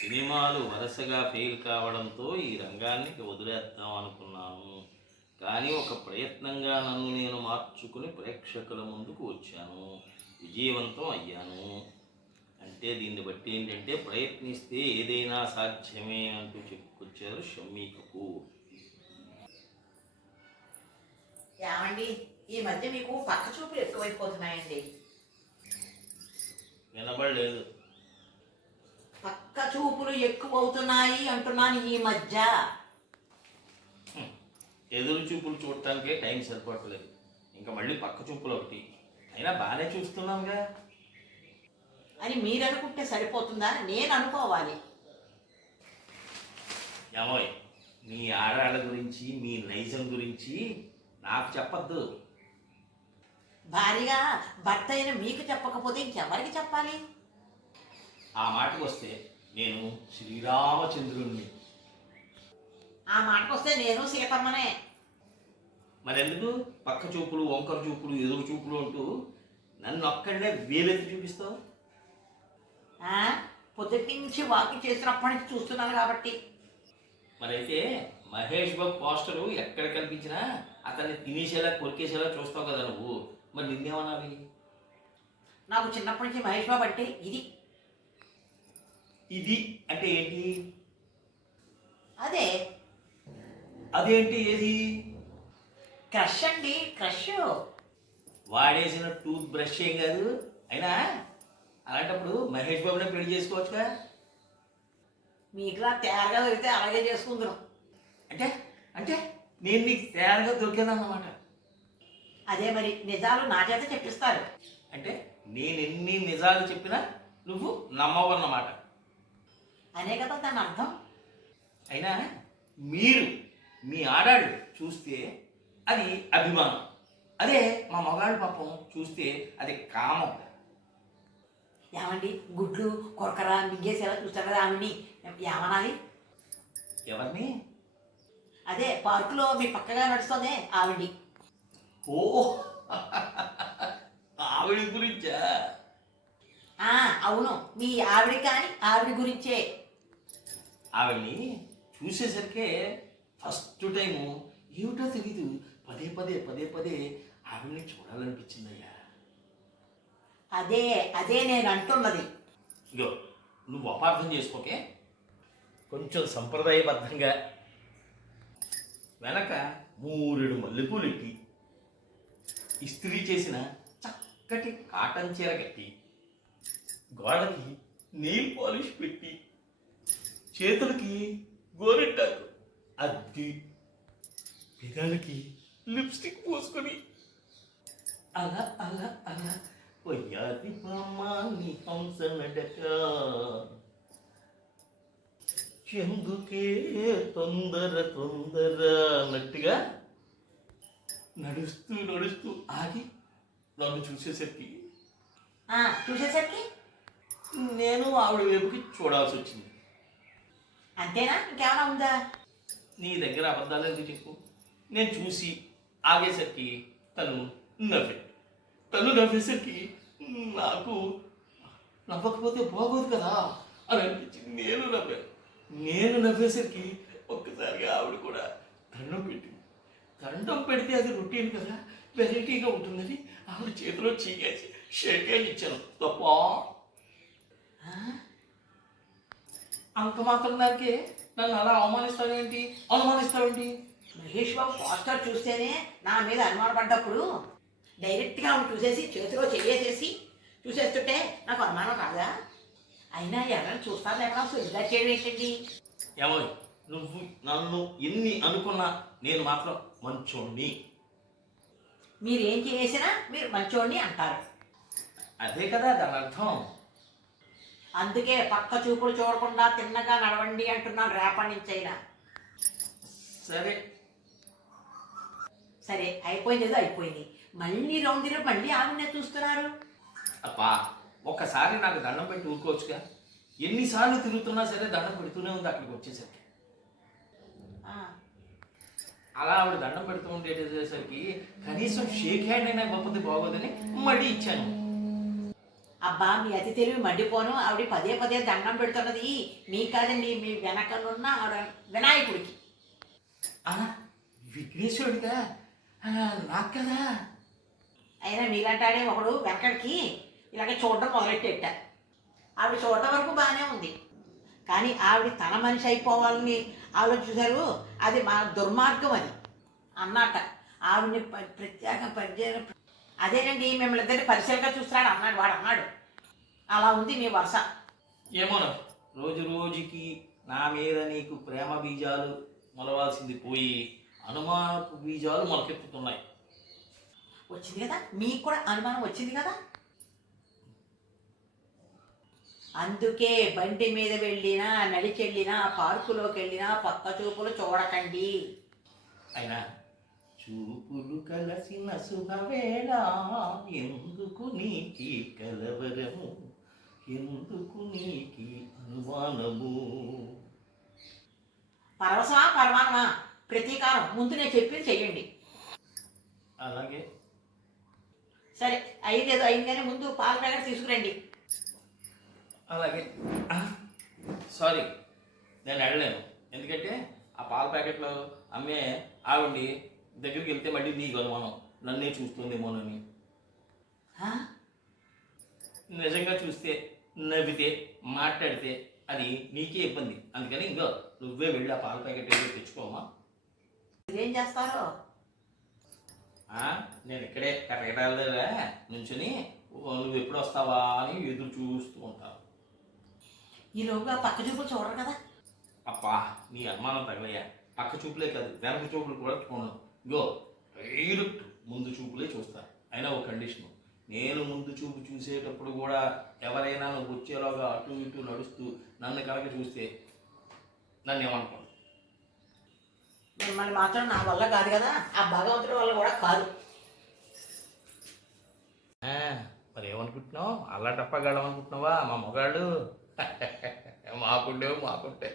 సినిమాలు వరుసగా ఫెయిల్ కావడంతో ఈ రంగాన్ని వదిలేద్దాం అనుకున్నాను. కానీ ఒక ప్రయత్నంగా నన్ను నేను మార్చుకుని ప్రేక్షకుల ముందుకు వచ్చాను. విజయవంతం అయ్యాను. అంటే దీన్ని బట్టి ఏంటంటే ప్రయత్నిస్తే ఏదైనా సాధ్యమే అంటూ చెప్పుకొచ్చారు షమ్మీ కపూర్. ఏమండి ఈ మధ్య మీకు పక్క చూపులు ఎక్కువైపోతున్నాయండి. వినబడలేదు. చూపులు ఎక్కువవుతున్నాయి అంటున్నాను ఈ మధ్య. ఎదురు చూపులు చూడటానికే టైం సరిపడలేదు. ఇంకా మళ్ళీ పక్క చూపులు ఒకటి. అయినా బాగానే చూస్తున్నాంగా. అని మీరు అనుకుంటే సరిపోతుందా? నేను అనుకోవాలి. ఏమోయ్ మీ ఆడాళ్ళ గురించి మీ నైజం గురించి నాకు చెప్పద్దు. భారీగా భర్త అయిన మీకు చెప్పకపోతే ఇంకెవరికి చెప్పాలి? ఆ మాటకు వస్తే నేను శ్రీరామచంద్రుణ్ణి. ఆ మాటకు వస్తే నేను సీతమ్మనే. మరెందుకు? పక్క చూపులు వంకర చూపులు ఎదురు చూపులు అంటూ నన్ను ఒక్కడే వేలెత్తి చూపిస్తావు? పొద్దుటి నుంచి వాకింగ్ చేసినప్పటి నుంచి చూస్తున్నాను కాబట్టి. మరైతే మహేష్ బాబు పోస్టరు ఎక్కడ కనిపించినా అతన్ని తినేసేలా కొరికేసేలా చూస్తావు కదా నువ్వు. మరి నిన్నేమనాలి? నాకు చిన్నప్పటి నుంచి మహేష్ బాబు అంటే ఇది. ఇది అంటే ఏంటి? అదే. అదేంటి ఏది? క్రష్ అండి క్రష్. వాడేసిన టూత్ బ్రష్ ఏం కాదు. అయినా? అలాంటప్పుడు మహేష్ బాబునే పెళ్ళి చేసుకోవచ్చుగా? మీకులా తయారుగా దొరికితే అలాగే చేసుకుందరం. అంటే? అంటే నేను నీకు తయారుగా దొరికానన్నమాట అదే మరి నిజాలు నా చేత చెప్పిస్తారు. అంటే నేను ఎన్ని నిజాలు చెప్పినా నువ్వు నమ్మవన్నమాట అనే కదా దాని అర్థం అయినా మీరు మీ ఆడాళ్ళు చూస్తే అది అభిమానం. అదే మా మగాళ్ళు పాపం చూస్తే అది కామం. ఏమండి? గుడ్లు కొరకర మింగేసేలా చూస్తారు కదా ఆవిడ్ని ఏమనాలి? ఎవరిని? అదే పార్కులో మీ పక్కగా నడుస్తుందే ఆవిడ్ని. ఓ! ఆవిడ గురించా? అవును. మీ ఆవిడ కానీ ఆవిడ గురించే. ఆవిడ్ని చూసేసరికే ఫస్ట్ టైము ఏమిటో తెలీదు. పదే పదే పదే పదే ఆవిడ్ని చూడాలనిపించిందయ్యా. అదే అదే నేను అంటున్నది. ఇగో నువ్వు అపార్థం చేసుకోకే కొంచెం సంప్రదాయబద్ధంగా. వెనక మూరెడు మల్లెపూలు ఎట్టి ఇస్త్రీ చేసిన చక్కటి కాటన్ చీర కట్టి గోడకి నెయిల్ పాలిష్ పెట్టి చేతులకి గోరెట్టాకు అద్ది పెదాలకి లిప్స్టిక్ పోసుకొని. అలా అలా అలా పొయ్యాది మామాని హంస నడక ఎందుకే తొందర తొందర అన్నట్టుగా నడుస్తూ నడుస్తూ ఆగి నన్ను చూసేసరికి. చూసేసరికి? నేను ఆవిడ వైపుకి చూడాల్సి వచ్చింది. అంతేనా? ఇంకేమైనా ఉందా? నీ దగ్గర అబద్ధాలు ఎందుకు చెప్పు? నేను చూసి ఆగేసరికి తను నవ్వే తను నవ్వేసరికి నాకు నవ్వకపోతే బాగోదు కదా అని అనిపించింది. నేను నవ్వాను. నేను నవ్వేసరికి ఒక్కసారిగా ఆవిడ కూడా దండం పెట్టింది. దండం పెడితే అది రొటీన్ కదా. వెరైటీగా ఉంటుందని ఆవిడ చేతిలో చీకేసి షేక్ హ్యాండ్ ఇచ్చాను. తప్ప? అంత మాత్రం దానికే నన్ను అలా అవమానిస్తావేంటి? అనుమానిస్తావేంటి? మహేష్ బాబు పోస్టర్ చూస్తేనే నా మీద అనుమానపడ్డప్పుడు డైరెక్ట్గా ఆమె చూసేసి చేతిలో చెయ్యేసేసి చూసేస్తుంటే నాకు అనుమానం కాదా అయినా ఎవరైనా చూస్తారు లేకుండా అసలు ఇలా చేయడం ఏంటండి? ఏమో నువ్వు నన్ను ఎన్ని అనుకున్నా నేను మాత్రం మంచోణ్ణి. మీరు ఏం చేసినా మీరు మంచోడిని అంటారు. అదే కదా దాని అర్థం. అందుకే పక్క చూపులు చూడకుండా తిన్నగా నడవండి అంటున్నాను రేపటి నుంచి అయినా. సరే. సరే అయిపోయింది ఏదో అయిపోయింది. మళ్ళీ రౌండ్ తిరిగి మళ్ళీ ఆవిడనే చూస్తున్నారు. అబ్బా ఒక్కసారి నాకు దండం పెట్టి ఊరుకోవచ్చుగా. ఎన్నిసార్లు తిరుగుతున్నా సరే దండం పెడుతూనే ఉంది అక్కడికి వచ్చేసరికి. ఆ, అలా ఆవిడ దండం పెడుతూ ఉండేసరికి కనీసం షేక్ హ్యాండ్ అయినా ఇవ్వకపోతే బాగోదని మళ్ళీ ఇచ్చాను. అబ్బా మీ అతి తెలివి మండిపోను. ఆవిడ పదే పదే దండం పెడుతున్నది. మీ కాదండి మీ వెనకనున్న ఆవిడ వినాయకుడికి. విఘ్నేశ్వరుడిగా నాకు కదా. అయినా మీలాంటాడే ఒకడు వెనకడికి ఇలాగ చూడడం మొదలెట్టేట. ఆవిడ చూడటం వరకు బాగానే ఉంది. కానీ ఆవిడ తన మనిషి అయిపోవాలని ఆలోచించారు అది మా దుర్మార్గం అది. అన్నట. ఆవిడని ప్రత్యేక పరిచయం అదేనండి మిమ్మల్ని ఇద్దరిని పరిశీలనగా చూస్తున్నాడు అన్నాడు వాడు అన్నాడు. అలా ఉంది మీ వరుస. ఏమో రోజు రోజుకి నా మీద నీకు ప్రేమ బీజాలు మొలవాల్సింది పోయి అనుమానపు బీజాలు మొలకెత్తుతున్నాయి. వచ్చింది కదా? మీకు కూడా అనుమానం వచ్చింది కదా? అందుకే బండి మీద వెళ్ళినా నడిచి వెళ్ళినా పార్కులోకి వెళ్ళినా పక్క చూపులు చూడకండి. అయినా చూపులు కలసిన శుభవేళ ఎందుకు నీకి కలవరము? ఎందుకు నీకి అనుమానము? పరవశమా పరమానమా ప్రతీకారం. ముందు నేను చెప్పింది చెయ్యండి. అలాగే. సరే అయింది ఏదో అయింది కానీ ముందు పాల ప్యాకెట్ తీసుకురండి. అలాగే. సారీ నేను వెళ్ళలేను ఎందుకంటే ఆ పాల ప్యాకెట్లో అమ్మే ఆవిడ్ని దగ్గరికి వెళ్తే మళ్ళీ నీకు అనుమానం నన్నే చూస్తుందేమోనని? నిజంగా చూస్తే నవ్వితే మాట్లాడితే అది నీకే ఇబ్బంది. అందుకని ఇంకో నువ్వే వెళ్ళి ఆ పాల ప్యాకెట్ ఏదో తెచ్చుకోమా? మీరేం చేస్తారో? ఆ, నేను ఇక్కడే కటకటాల నుంచుని నువ్వు ఎప్పుడు వస్తావా అని ఎదురు చూస్తూ ఉంటాను. ఈలోగా పక్క చూపులు చూడరు కదా? అబ్బా నీ అనుమానం తగలయ్యా. పక్క చూపులే కాదు వెనక చూపులు కూడా చూడను. ఇగో డైరెక్ట్ ముందు చూపులే చూస్తా అయినా ఒక కండిషన్ నేను ముందు చూపు చూసేటప్పుడు కూడా ఎవరైనా నువ్వు వచ్చేలాగా అటు ఇటు నడుస్తూ నన్ను కనుక చూస్తే నన్ను ఏమనుకోండి మిమ్మల్ని మాత్రం నా వల్ల కాదు కదా. ఆ భగవంతుడి వల్ల కూడా కాదు. మరి ఏమనుకుంటున్నావు? అల్లా టప్పగలం అనుకుంటున్నావా మా మొగాళ్ళు? మాకుండే మాకుంటే.